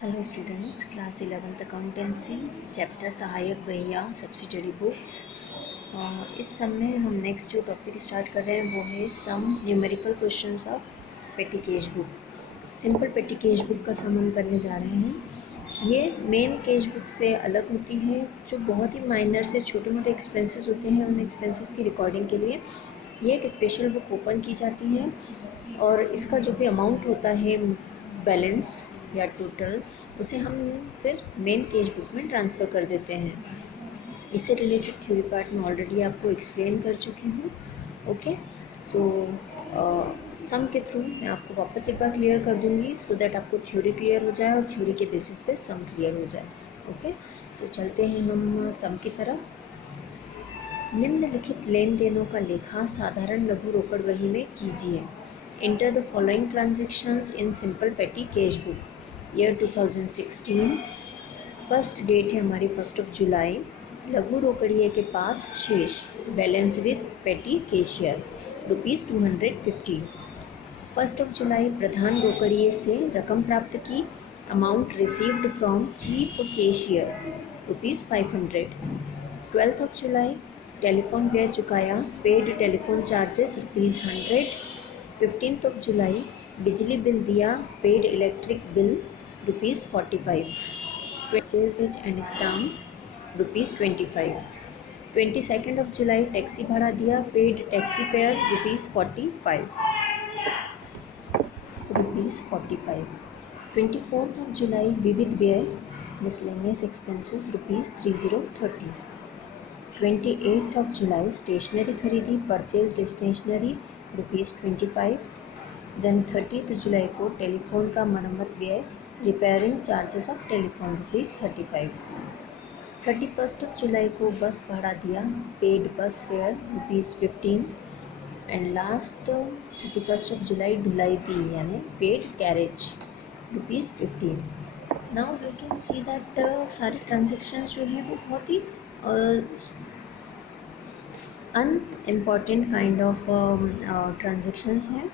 Hello students, class 11th accountancy, chapter सहायक बहिया subsidiary books. इस सम में हम नेक्स्ट जो टॉपिक स्टार्ट कर रहे हैं वो है some numerical questions of petty cash book. Simple petty cash book का सम हम करने जा रहे हैं। ये मेन कैश बुक से अलग होती है, जो बहुत ही माइनर से छोटे मोटे एक्सपेंसेस होते हैं उन एक्सपेंसेस की रिकॉर्डिंग के लिए ये एक स्पेशल बुक ओपन की जाती है और इसका जो भी अमाउंट होता है बैलेंस या टोटल, उसे हम फिर मेन कैश बुक में ट्रांसफ़र कर देते हैं। इससे रिलेटेड थ्योरी पार्ट में ऑलरेडी आपको एक्सप्लेन कर चुकी हूँ। ओके, सो सम के थ्रू मैं आपको वापस एक बार क्लियर कर दूँगी सो दैट आपको थ्योरी क्लियर हो जाए और थ्योरी के बेसिस पे सम क्लियर हो जाए। ओके, सो चलते हैं हम सम की तरफ। निम्नलिखित लेन देनों का लेखा साधारण लघु रोकड़ बही में कीजिए। Enter the following transactions in simple petty cash book. Year 2016, first date है हमारी 1 जुलाई। लघु रोकड़िए के पास शेष बैलेंस विथ पेटी कैशियर ₹250। 1 जुलाई प्रधान रोकड़िए से रकम प्राप्त की। Amount received from chief cashier ₹500। 12 जुलाई टेलीफोन व्यय चुकाया। Paid telephone charges ₹100। 15 जुलाई बिजली बिल दिया। Paid electric bill ₹45। Purchase and stamp ₹25। 22 July taxi भाड़ा दिया। Paid taxi fair ₹45। 24 जुलाई विविध व्यय मिसलेनियस एक्सपेंसेस ₹3030। 28 जुलाई स्टेशनरी खरीदी। Purchase stationery ₹25। देन 30 जुलाई को टेलीफोन का मरम्मत व्यय रिपेयरिंग चार्जेस ऑफ टेलीफोन ₹35। 31 जुलाई को बस भाड़ा दिया। Paid bus fare ₹15। And last 31 जुलाई ढुलाई दी यानी paid carriage ₹15। Now you can see that सारे ट्रांजेक्शन्स जो हैं वो बहुत ही अनइम्पॉर्टेंट काइंड ऑफ ट्रांजेक्शन्स हैं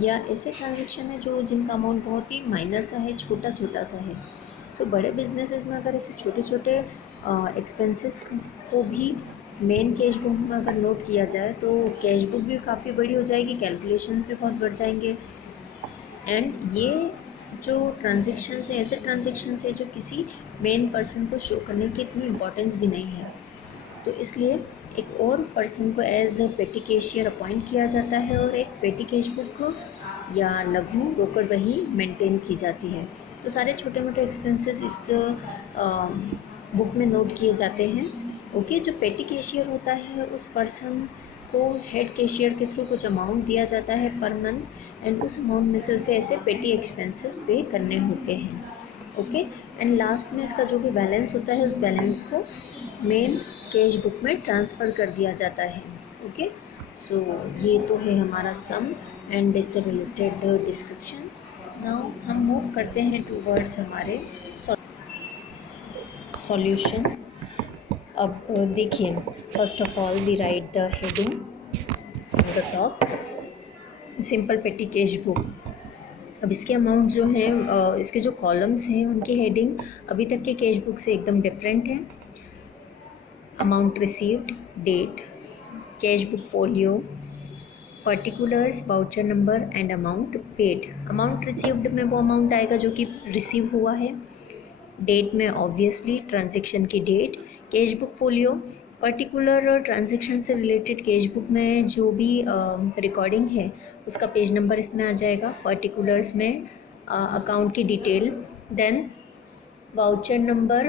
या ऐसे ट्रांजेक्शन है जो जिनका अमाउंट बहुत ही माइनर सा है, छोटा छोटा सा है। सो बड़े बिजनेसेस में अगर ऐसे छोटे छोटे एक्सपेंसेस को भी मेन कैश बुक में अगर नोट किया जाए तो कैश बुक भी काफ़ी बड़ी हो जाएगी, कैलकुलेशंस भी बहुत बढ़ जाएंगे। एंड ये जो ट्रांजेक्शन्स है ऐसे ट्रांजेक्शन्स है जो किसी मेन पर्सन को शो करने की इतनी इम्पोर्टेंस भी नहीं है, तो इसलिए एक और पर्सन को एज पेटी कैशियर अपॉइंट किया जाता है और एक पेटी कैश बुक या लघु रोकड़ बही मेंटेन की जाती है। तो सारे छोटे मोटे एक्सपेंसेस इस बुक में नोट किए जाते हैं। ओके, जो पेटी कैशियर होता है उस पर्सन को हेड कैशियर के थ्रू कुछ अमाउंट दिया जाता है पर मंथ, एंड उस अमाउंट में से उसे ऐसे पेटी एक्सपेंसेस पे करने होते हैं। ओके, एंड लास्ट में इसका जो भी बैलेंस होता है उस बैलेंस को मेन कैश बुक में ट्रांसफ़र कर दिया जाता है। ओके, सो ये तो है हमारा सम एंड इससे रिलेटेड डिस्क्रिप्शन। नाउ हम मूव करते हैं टूवर्ड्स हमारे सॉल्यूशन। अब देखिए, first of all we write the heading on the top, simple petty cash book. अब इसके अमाउंट जो हैं इसके जो कॉलम्स हैं उनकी हेडिंग अभी तक के कैश बुक से एकदम डिफरेंट है। Amount received, date, cash book folio, particulars, voucher number and amount paid. Amount received में वो अमाउंट आएगा जो कि रिसीव हुआ है। डेट में ऑब्वियसली ट्रांजैक्शन की date. Cash book folio, particular transaction से रिलेटेड कैश बुक में जो भी रिकॉर्डिंग है उसका पेज नंबर इसमें आ जाएगा। पर्टिकुलर्स में अकाउंट की detail. Then voucher number,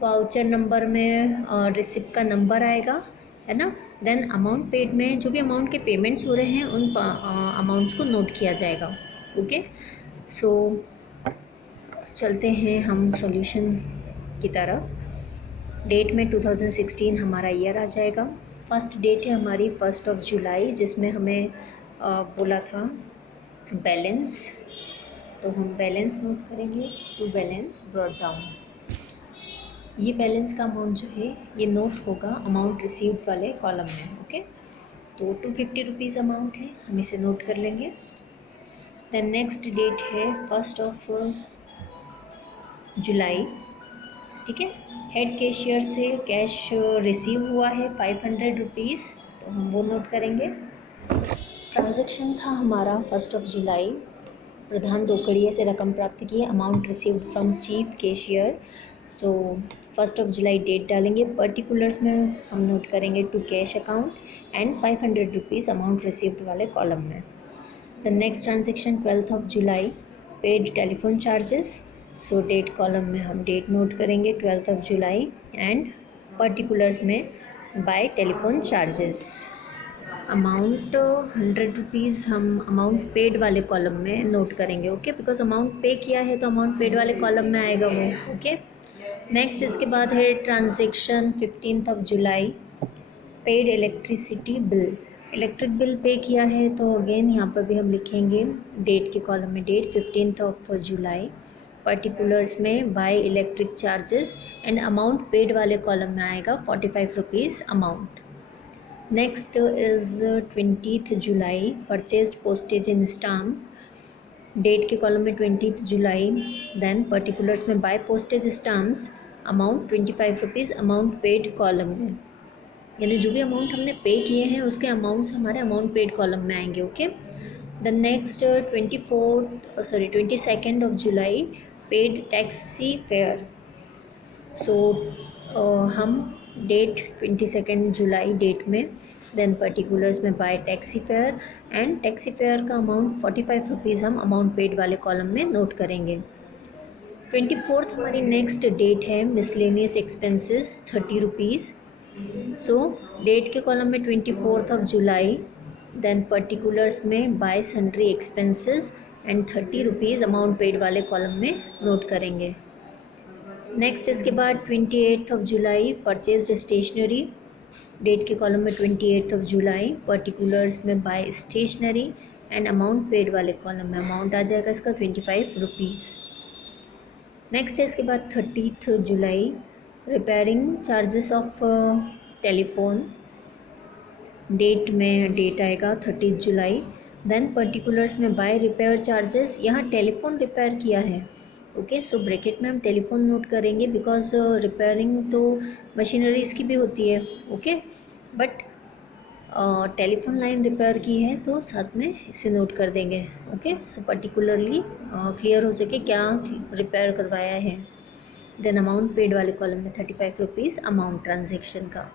voucher number में रिसिप्ट का नंबर आएगा, है ना। देन अमाउंट पेड में जो भी अमाउंट के पेमेंट्स हो रहे हैं उन अमाउंट्स को नोट किया जाएगा। ओके, सो चलते हैं हम सॉल्यूशन की तरफ। डेट में 2016 हमारा ईयर आ जाएगा। फर्स्ट डेट है हमारी 1 जुलाई जिसमें हमें बोला था बैलेंस, तो हम बैलेंस नोट करेंगे। टू बैलेंस ब्रॉट डाउन, ये बैलेंस का अमाउंट जो है ये नोट होगा अमाउंट रिसीव्ड वाले कॉलम में। ओके, तो ₹250 अमाउंट है, हम इसे नोट कर लेंगे। दैन नेक्स्ट डेट है 1 जुलाई, ठीक है। हेड कैशियर से कैश रिसीव हुआ है 500 रुपीज़, तो हम वो नोट करेंगे। ट्रांजैक्शन था हमारा 1 जुलाई, प्रधान रोकड़िए से रकम प्राप्त की, amount received from chief cashier. So 1 जुलाई डेट डालेंगे, पर्टिकुलर्स में हम नोट करेंगे to cash account and 500 rupees amount received वाले कॉलम में। द नेक्स्ट ट्रांजेक्शन 12 जुलाई, paid telephone charges. So date column में हम डेट नोट करेंगे 12 जुलाई एंड पर्टिकुलर्स में by telephone charges. Amount 100 rupees हम अमाउंट पेड वाले कॉलम में नोट करेंगे, ओके, बिकॉज अमाउंट पे किया है तो अमाउंट पेड वाले कॉलम में आएगा वो, ओके। नेक्स्ट इसके बाद है transaction 15 July, paid electricity bill. Electric bill pay किया है तो अगेन यहाँ पर भी हम लिखेंगे डेट के कॉलम में डेट 15 जुलाई, पर्टिकुलर्स में by electric charges and amount paid वाले कॉलम में आएगा 45 रुपीज़ अमाउंट। नेक्स्ट इज़ 20 जुलाई, purchased postage in stamp. Date के कॉलम में 20 जुलाई, देन पर्टिकुलर्स में by postage stamps, amount 25 rupees amount paid column में, यानी जो भी अमाउंट हमने पे किए हैं उसके अमाउंट्स हमारे अमाउंट पेड कॉलम में आएंगे, okay. The next 22 July, paid taxi fare. So हम डेट 22 जुलाई डेट में, देन पर्टिकुलर्स में by taxi fare and taxi fare का अमाउंट 45 रुपीज़ हम अमाउंट पेड वाले कॉलम में नोट करेंगे। 24 हमारी नेक्स्ट डेट है, miscellaneous expenses 30 rupees. So date के कॉलम में 24 जुलाई, देन पर्टिकुलर्स में by sundry expenses and 30 rupees amount paid वाले कॉलम में नोट करेंगे। नेक्स्ट इसके बाद 28 जुलाई, परचेज स्टेशनरी। डेट के कॉलम में 28 जुलाई, पर्टिकुलर्स में by stationery and amount paid वाले कॉलम में अमाउंट आ जाएगा इसका 25 रुपीज़। नेक्स्ट है इसके बाद 30 July, repairing charges of telephone. Date में डेट आएगा 30 जुलाई, देन पर्टिकुलर्स में बाय रिपेयर चार्जेस, यहाँ टेलीफोन रिपेयर किया है, ओके। सो ब्रैकेट में हम टेलीफोन नोट करेंगे बिकॉज रिपेयरिंग तो मशीनरीज की भी होती है, okay, but telephone line repair की है तो साथ में इसे नोट कर देंगे, ओके। सो पर्टिकुलरली क्लियर हो सके क्या रिपेयर करवाया है। देन अमाउंट पेड वाले कॉलम में 35 रुपीज़ अमाउंट ट्रांजेक्शन का।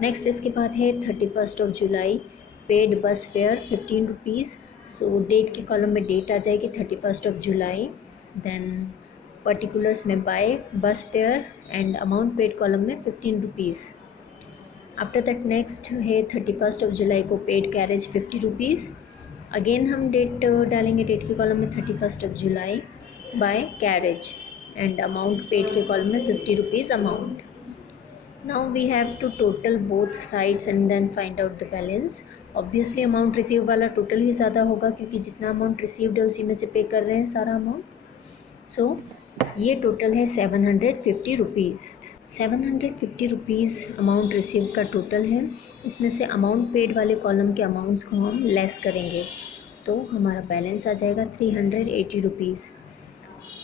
नेक्स्ट इसके बाद है 31 जुलाई, paid bus fare 15 rupees. So date के कॉलम में डेट आ जाएगी 31 जुलाई, देन पर्टिकुलर्स में by bus fare and amount paid column में 15 रुपीज़। आफ्टर दैट नेक्स्ट है 31 जुलाई को पेड कैरेज 50 रुपीज़। अगेन हम डेट डालेंगे डेट के कॉलम में 31 जुलाई, by carriage and amount paid के कॉलम में 50 rupees amount. Now we have to total both sides and then find out the balance. Obviously amount receive वाला total ही ज़्यादा होगा क्योंकि जितना अमाउंट रिसीव्ड है उसी में से पे कर रहे हैं सारा अमाउंट। सो ये टोटल है 750 रुपीज़। 750 रुपीज़ अमाउंट रिसीव का टोटल है। इसमें से अमाउंट पेड वाले कॉलम के अमाउंट्स को हम लेस करेंगे तो हमारा बैलेंस आ जाएगा 380 रुपीज़।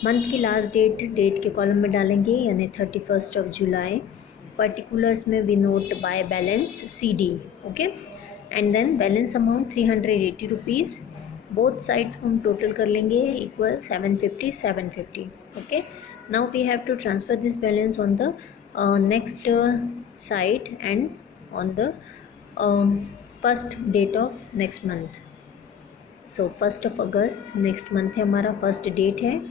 मंथ की लास्ट डेट के कॉलम में डालेंगे यानी 31 जुलाई, पर्टिकुलर्स में we note by balance CD, okay, and then balance amount 380 rupees. Both sides को हम टोटल कर लेंगे equal 750, okay. Now we have to transfer this balance on the next side and on the first date of next month. So 1 अगस्त next month है हमारा, first date है,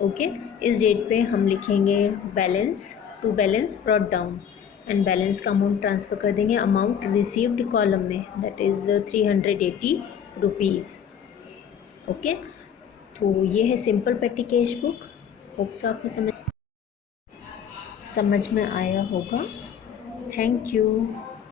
okay. इस date पे हम लिखेंगे balance to balance brought down and balance का amount transfer कर देंगे अमाउंट रिसीव्ड कॉलम में, दैट इज़ 380 रुपीज़, ओके। तो ये है simple petty cash book. Hopes आपको समझ में आया होगा। Thank you.